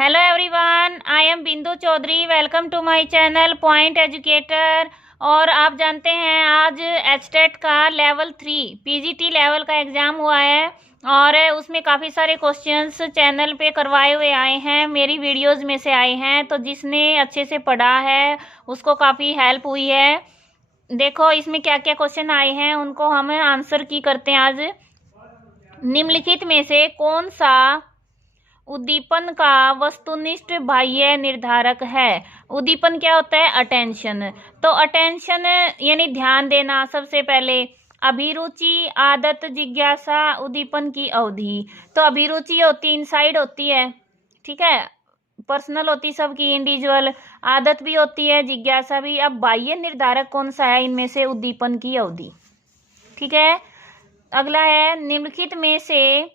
Hello everyone, I am Bindu Chaudhary. Welcome to my channel point educator. और आप जानते हैं आज एचटेट का लेवल 3 पीजीटी लेवल का एग्ज़ाम हुआ है और उसमें काफ़ी सारे क्वेश्चंस चैनल पे करवाए हुए आए हैं, मेरी वीडियोस में से आए हैं। तो जिसने अच्छे से पढ़ा है उसको काफ़ी हेल्प हुई है। देखो इसमें क्या क्या क्वेश्चन आए हैं, उनको हम आंसर की करते हैं आज। निम्नलिखित में से कौन सा उद्दीपन का वस्तुनिष्ठ बाह्य निर्धारक है? उद्दीपन क्या होता है? अटेंशन। तो अटेंशन यानी ध्यान देना। सबसे पहले अभिरुचि, आदत, जिज्ञासा, उद्दीपन की अवधि। तो अभिरुचि होती है, इनसाइड होती है, ठीक है, पर्सनल होती सबकी, इंडिविजुअल। आदत भी होती है, जिज्ञासा भी। अब बाह्य निर्धारक कौन सा है इनमें से? उद्दीपन की अवधि, ठीक है। अगला है, निम्नलिखित में से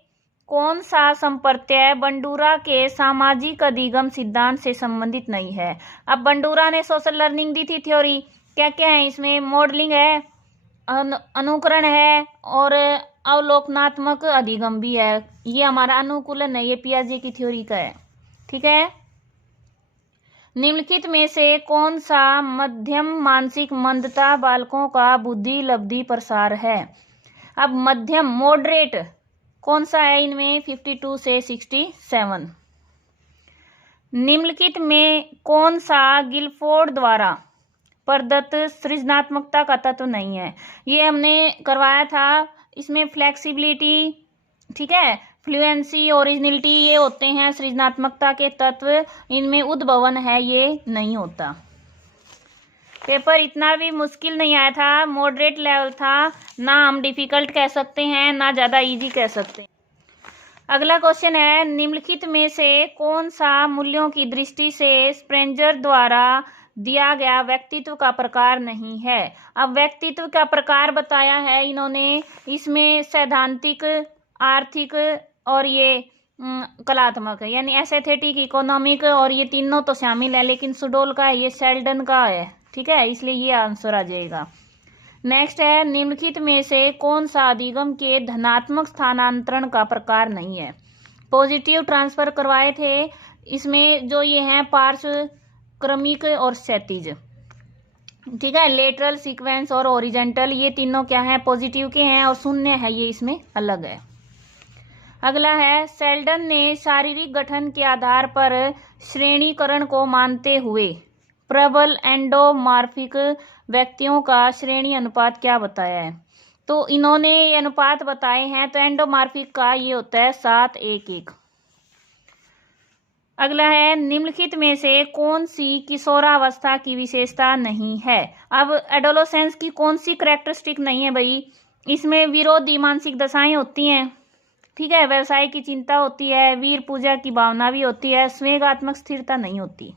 कौन सा संप्रत्यय बंडूरा के सामाजिक अधिगम सिद्धांत से संबंधित नहीं है? अब बंडूरा ने सोशल लर्निंग दी थी थ्योरी, क्या क्या है इसमें? मॉडलिंग है, अनुकरण है और अवलोकनात्मक अधिगम भी है। ये हमारा अनुकूलन है, ये पियाजे की थ्योरी का है, ठीक है। निम्नलिखित में से कौन सा मध्यम मानसिक मंदता बालकों का बुद्धि लब्धि प्रसार है? अब मध्यम, मॉडरेट कौन सा है इनमें? 52 से 67। निम्नलिखित में कौन सा गिलफोर्ड द्वारा प्रदत्त सृजनात्मकता का तत्व नहीं है? ये हमने करवाया था। इसमें फ्लेक्सिबिलिटी, ठीक है, फ्लुएंसी, ओरिजिनलिटी, ये होते हैं सृजनात्मकता के तत्व। इनमें उद्भवन है, ये नहीं होता। पेपर इतना भी मुश्किल नहीं आया था, मॉडरेट लेवल था, ना हम डिफिकल्ट कह सकते हैं ना ज़्यादा इजी कह सकते हैं। अगला क्वेश्चन है, निम्नलिखित में से कौन सा मूल्यों की दृष्टि से स्प्रेंजर द्वारा दिया गया व्यक्तित्व का प्रकार नहीं है? अब व्यक्तित्व का प्रकार बताया है इन्होंने, इसमें सैद्धांतिक, आर्थिक और ये कलात्मक है, यानी एस्थेटिक, इकोनॉमिक, और ये तीनों तो शामिल है, लेकिन सुडोल का है, ये शेल्डन का है, ठीक है, इसलिए ये आंसर आ जाएगा। नेक्स्ट है, निम्नलिखित में से कौन सा अधिगम के धनात्मक स्थानांतरण का प्रकार नहीं है? पॉजिटिव ट्रांसफर करवाए थे, इसमें जो ये हैं पार्श्व, क्रमिक और क्षैतिज, ठीक है, लेटरल, सीक्वेंस और ओरिजेंटल, ये तीनों क्या है? पॉजिटिव के हैं और शून्य है, ये इसमें अलग है। अगला है, शेल्डन ने शारीरिक गठन के आधार पर श्रेणीकरण को मानते हुए प्रबल एंडोमार्फिक व्यक्तियों का श्रेणी अनुपात क्या बताया है? तो इन्होंने ये अनुपात बताए हैं, तो एंडोमार्फिक का ये होता है 7:1:1। अगला है, निम्नलिखित में से कौन सी किशोरावस्था की विशेषता नहीं है? अब एडोलेसेंस की कौन सी कैरेक्टरिस्टिक नहीं है भाई? इसमें विरोधी मानसिक दशाएं होती हैं, ठीक है, व्यवसाय की चिंता होती है, वीर पूजा की भावना भी होती है, संवेगात्मक स्थिरता नहीं होती।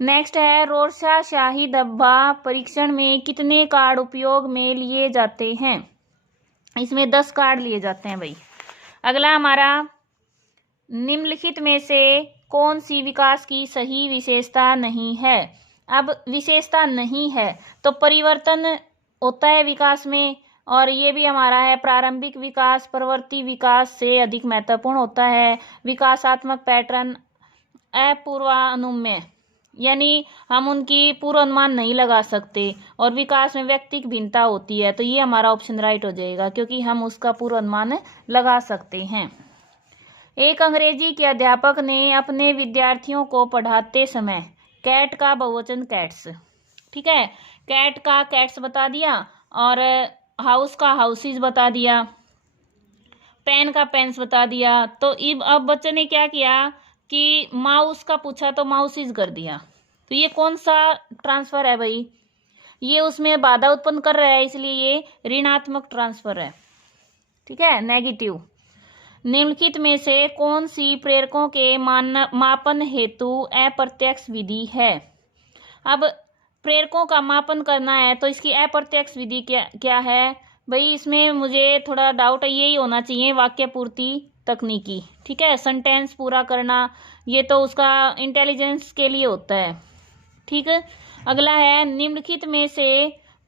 नेक्स्ट है, रोर्शा शाही धब्बा परीक्षण में कितने कार्ड उपयोग में लिए जाते हैं? इसमें 10 कार्ड लिए जाते हैं भाई। अगला हमारा, निम्नलिखित में से कौन सी विकास की सही विशेषता नहीं है? अब विशेषता नहीं है तो परिवर्तन होता है विकास में, और ये भी हमारा है प्रारंभिक विकास प्रवर्ती विकास से अधिक महत्वपूर्ण होता है। विकासात्मक पैटर्न अपूर्वानुमेय, यानी हम उनकी पूर्वानुमान नहीं लगा सकते, और विकास में व्यक्तिक भिन्नता होती है। तो ये हमारा ऑप्शन राइट हो जाएगा, क्योंकि हम उसका पूर्वानुमान लगा सकते हैं। एक अंग्रेजी के अध्यापक ने अपने विद्यार्थियों को पढ़ाते समय कैट का बहुवचन कैट्स, ठीक है, कैट का कैट्स बता दिया, और हाउस का हाउसेस बता दिया, पेन का पेन्स बता दिया। तो अब बच्चे ने क्या किया कि माउस का पूछा तो माउसेस कर दिया। तो ये कौन सा ट्रांसफर है भाई? ये उसमें बाधा उत्पन्न कर रहा है, इसलिए ये ऋणात्मक ट्रांसफर है, ठीक है, नेगेटिव। निम्नलिखित में से कौन सी प्रेरकों के मापन हेतु अप्रत्यक्ष विधि है? अब प्रेरकों का मापन करना है तो इसकी अप्रत्यक्ष विधि क्या है भाई? इसमें मुझे थोड़ा डाउट है, यही होना चाहिए वाक्य पूर्ति तकनीकी, ठीक है, सेंटेंस पूरा करना, ये तो उसका इंटेलिजेंस के लिए होता है, ठीक है। अगला है, निम्नलिखित में से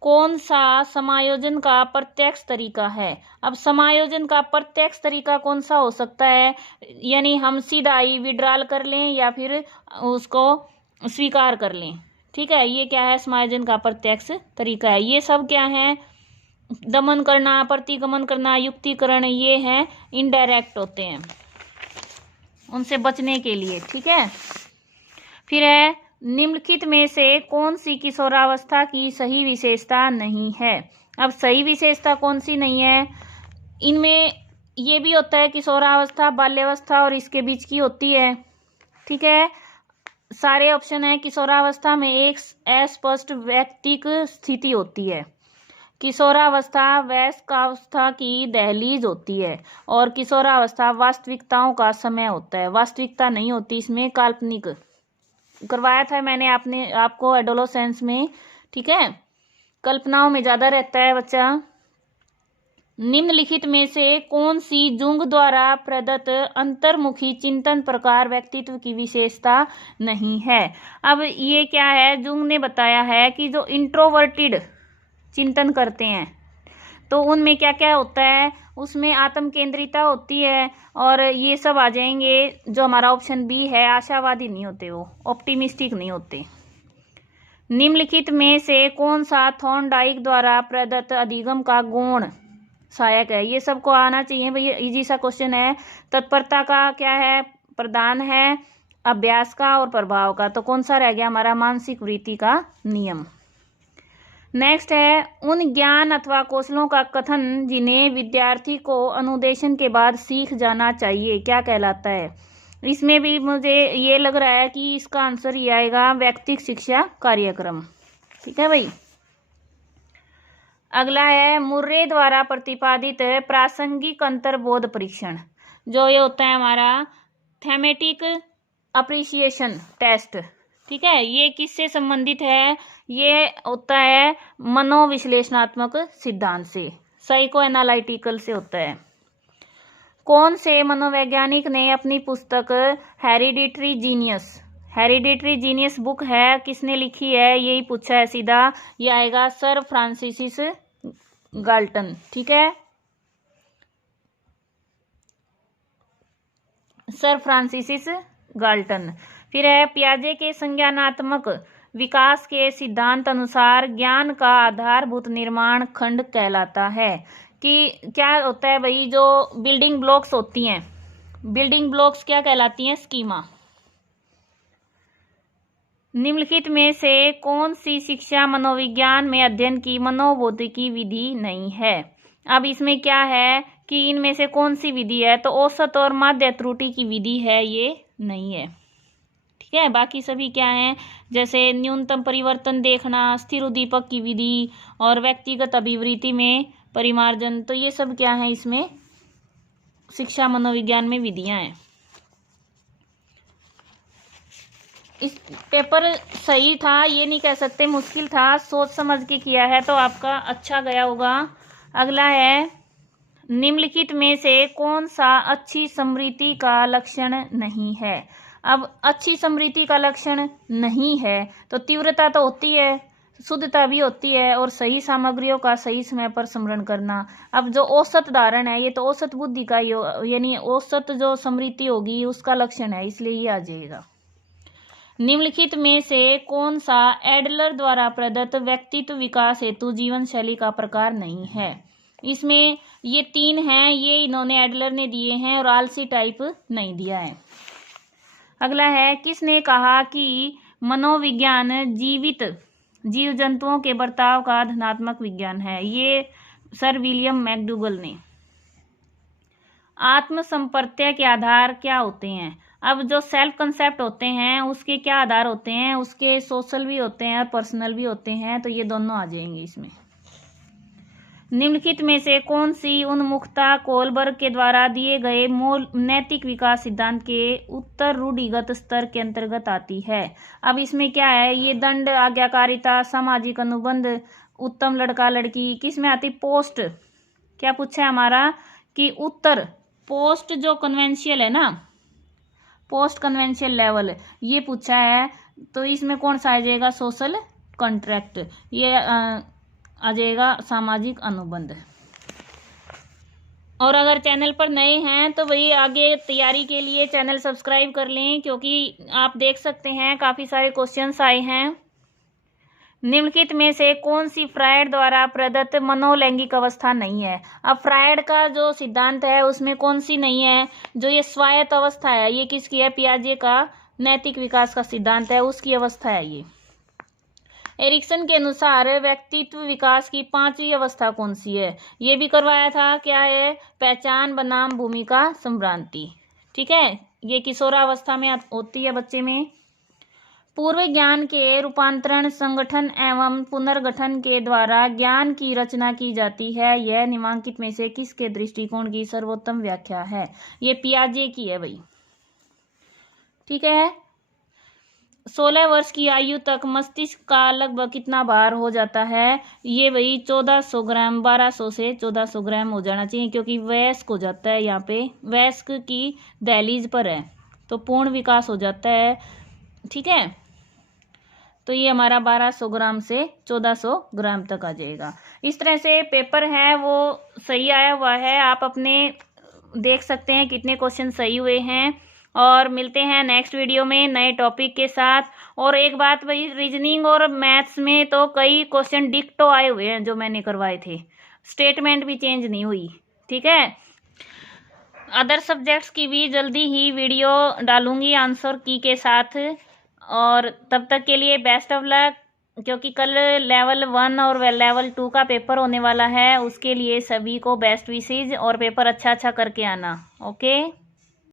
कौन सा समायोजन का प्रत्यक्ष तरीका है? अब समायोजन का प्रत्यक्ष तरीका कौन सा हो सकता है? यानी हम सीधा ही विड्रॉल कर लें या फिर उसको स्वीकार कर लें। ठीक है, ये क्या है? समायोजन का प्रत्यक्ष तरीका है। ये सब क्या है? दमन करना, प्रतिगमन करना, युक्तिकरण, ये हैं इनडायरेक्ट होते हैं, उनसे बचने के लिए। ठीक है, फिर है निम्नलिखित में से कौन सी किशोरावस्था की सही विशेषता नहीं है? अब सही विशेषता कौन सी नहीं है? इनमें ये भी होता है किशोरावस्था, बाल्यावस्था और इसके बीच की होती है। ठीक है, सारे ऑप्शन है। किशोरावस्था में एक अस्पष्ट व्यक्तिक स्थिति होती है, किशोरावस्था वयस्कावस्था की दहलीज होती है, और किशोरावस्था वास्तविकताओं का समय होता है। वास्तविकता नहीं होती इसमें, काल्पनिक करवाया था मैंने आपको एडोलोसेंस में। ठीक है, कल्पनाओं में ज्यादा रहता है बच्चा। निम्नलिखित में से कौन सी जुंग द्वारा प्रदत्त अंतर्मुखी चिंतन प्रकार व्यक्तित्व की विशेषता नहीं है? अब ये क्या है? जुंग ने बताया है कि जो इंट्रोवर्टेड चिंतन करते हैं तो उनमें क्या क्या होता है? उसमें आत्म केंद्रिता होती है, और ये सब आ जाएंगे। जो हमारा ऑप्शन बी है, आशावादी नहीं होते, वो ऑप्टिमिस्टिक नहीं होते। निम्नलिखित में से कौन सा थॉर्नडाइक द्वारा प्रदत्त अधिगम का गौण सहायक है? ये सबको आना चाहिए भैया, इजी सा क्वेश्चन है। तत्परता का क्या है? प्रदान है, अभ्यास का और प्रभाव का। तो कौन सा रह गया हमारा? मानसिक वृत्ति का नियम। नेक्स्ट है उन ज्ञान अथवा कौशलों का कथन जिन्हें विद्यार्थी को अनुदेशन के बाद सीख जाना चाहिए, क्या कहलाता है? इसमें भी मुझे ये लग रहा है कि इसका आंसर ये आएगा, व्यक्तिगत शिक्षा कार्यक्रम। ठीक है भाई। अगला है मुर्रे द्वारा प्रतिपादित प्रासंगिक अंतर्बोध परीक्षण। जो ये होता है हमारा थेमेटिक अप्रिसिएशन टेस्ट। ठीक है, ये किससे संबंधित है? ये होता है मनोविश्लेषणात्मक सिद्धांत से, साइको एनालिटिकल से होता है। कौन से मनोवैज्ञानिक ने अपनी पुस्तक हेरिडिटरी जीनियस बुक है, किसने लिखी है? यही पूछा है सीधा, ये आएगा सर फ्रांसिस गाल्टन। ठीक है, सर फ्रांसिस गाल्टन। फिर है पियाजे के संज्ञानात्मक विकास के सिद्धांत अनुसार ज्ञान का आधारभूत निर्माण खंड कहलाता है। कि क्या होता है भाई? जो बिल्डिंग ब्लॉक्स होती हैं, बिल्डिंग ब्लॉक्स क्या कहलाती हैं? स्कीमा। निम्नलिखित में से कौन सी शिक्षा मनोविज्ञान में अध्ययन की मनोबौद्धिकी विधि नहीं है? अब इसमें क्या है कि इनमें से कौन सी विधि है? तो औसत और माध्य त्रुटि की विधि है, ये नहीं है। ठीक है, बाकी सभी क्या हैं? जैसे न्यूनतम परिवर्तन देखना, स्थिर उद्दीपक की विधि और व्यक्तिगत अभिवृत्ति में परिमार्जन, तो ये सब क्या है? इसमें शिक्षा मनोविज्ञान में विधियां हैं। इस पेपर सही था, ये नहीं कह सकते मुश्किल था, सोच समझ के किया है तो आपका अच्छा गया होगा। अगला है निम्नलिखित में से कौन सा अच्छी स्मृति का लक्षण नहीं है? अब अच्छी स्मृति का लक्षण नहीं है तो तीव्रता तो होती है, शुद्धता भी होती है, और सही सामग्रियों का सही समय पर स्मरण करना। अब जो औसत धारण है, ये तो औसत बुद्धि का यानी औसत जो स्मृति होगी उसका लक्षण है, इसलिए ये आ जाएगा। निम्नलिखित में से कौन सा एडलर द्वारा प्रदत्त व्यक्तित्व विकास हेतु जीवन शैली का प्रकार नहीं है? इसमें ये 3 हैं, ये इन्होंने एडलर ने दिए हैं, और आलसी टाइप नहीं दिया है। अगला है किसने कहा कि मनोविज्ञान जीवित जीव जंतुओं के बर्ताव का धनात्मक विज्ञान है? ये सर विलियम मैकडूगल ने। आत्म संपर्त्य के आधार क्या होते हैं? अब जो सेल्फ कंसेप्ट होते हैं उसके क्या आधार होते हैं? उसके सोशल भी होते हैं और पर्सनल भी होते हैं, तो ये दोनों आ जाएंगे इसमें। निम्नलिखित में से कौन सी उन्मुखता कोलबर्ग के द्वारा दिए गए मूल नैतिक विकास सिद्धांत के उत्तर रूढ़िगत स्तर के अंतर्गत आती है? अब इसमें क्या है? ये दंड, आज्ञाकारिता, सामाजिक अनुबंध, उत्तम लड़का लड़की, किस में आती? पोस्ट। क्या पूछा है हमारा कि उत्तर पोस्ट जो कन्वेंशियल है ना, पोस्ट कन्वेंशियल लेवल, ये पूछा है, तो इसमें कौन सा आ जाएगा? Social contract. ये आ जाएगा सामाजिक अनुबंध। और अगर चैनल पर नए हैं तो वही आगे तैयारी के लिए चैनल सब्सक्राइब कर लें, क्योंकि आप देख सकते हैं काफ़ी सारे क्वेश्चंस आए हैं। निम्नलिखित में से कौन सी फ्रायड द्वारा प्रदत्त मनोलैंगिक अवस्था नहीं है? अब फ्रायड का जो सिद्धांत है उसमें कौन सी नहीं है? जो ये स्वायत्त अवस्था है, ये किसकी है? पियाजे का नैतिक विकास का सिद्धांत है, उसकी अवस्था है ये। एरिक्सन के अनुसार व्यक्तित्व विकास की 5वीं अवस्था कौन सी है? ये भी करवाया था। क्या है? पहचान बनाम भूमिका संभ्रांति। ठीक है, ये किशोरावस्था में होती है बच्चे में। पूर्व ज्ञान के रूपांतरण, संगठन एवं पुनर्गठन के द्वारा ज्ञान की रचना की जाती है। यह निम्नलिखित में से किसके दृष्टिकोण की सर्वोत्तम व्याख्या है? ये पियाजे की है भाई। ठीक है, 16 वर्ष की आयु तक मस्तिष्क का लगभग कितना भार हो जाता है? ये वही 1400 ग्राम, 1200 से 1400 ग्राम हो जाना चाहिए, क्योंकि वयस्क हो जाता है, यहाँ पे वयस्क की दहलीज पर है तो पूर्ण विकास हो जाता है। ठीक है, तो ये हमारा 1200 ग्राम से 1400 ग्राम तक आ जाएगा। इस तरह से पेपर है वो सही आया हुआ है। आप अपने देख सकते हैं कितने क्वेश्चन सही हुए हैं। और मिलते हैं नेक्स्ट वीडियो में नए टॉपिक के साथ। और एक बात भाई, रीजनिंग और मैथ्स में तो कई क्वेश्चन डिक्टो आए हुए हैं जो मैंने करवाए थे, स्टेटमेंट भी चेंज नहीं हुई। ठीक है, अदर सब्जेक्ट्स की भी जल्दी ही वीडियो डालूंगी आंसर की के साथ। और तब तक के लिए बेस्ट ऑफ लक, क्योंकि कल लेवल 1 और लेवल 2 का पेपर होने वाला है। उसके लिए सभी को बेस्ट विशेज और पेपर अच्छा करके आना। ओके।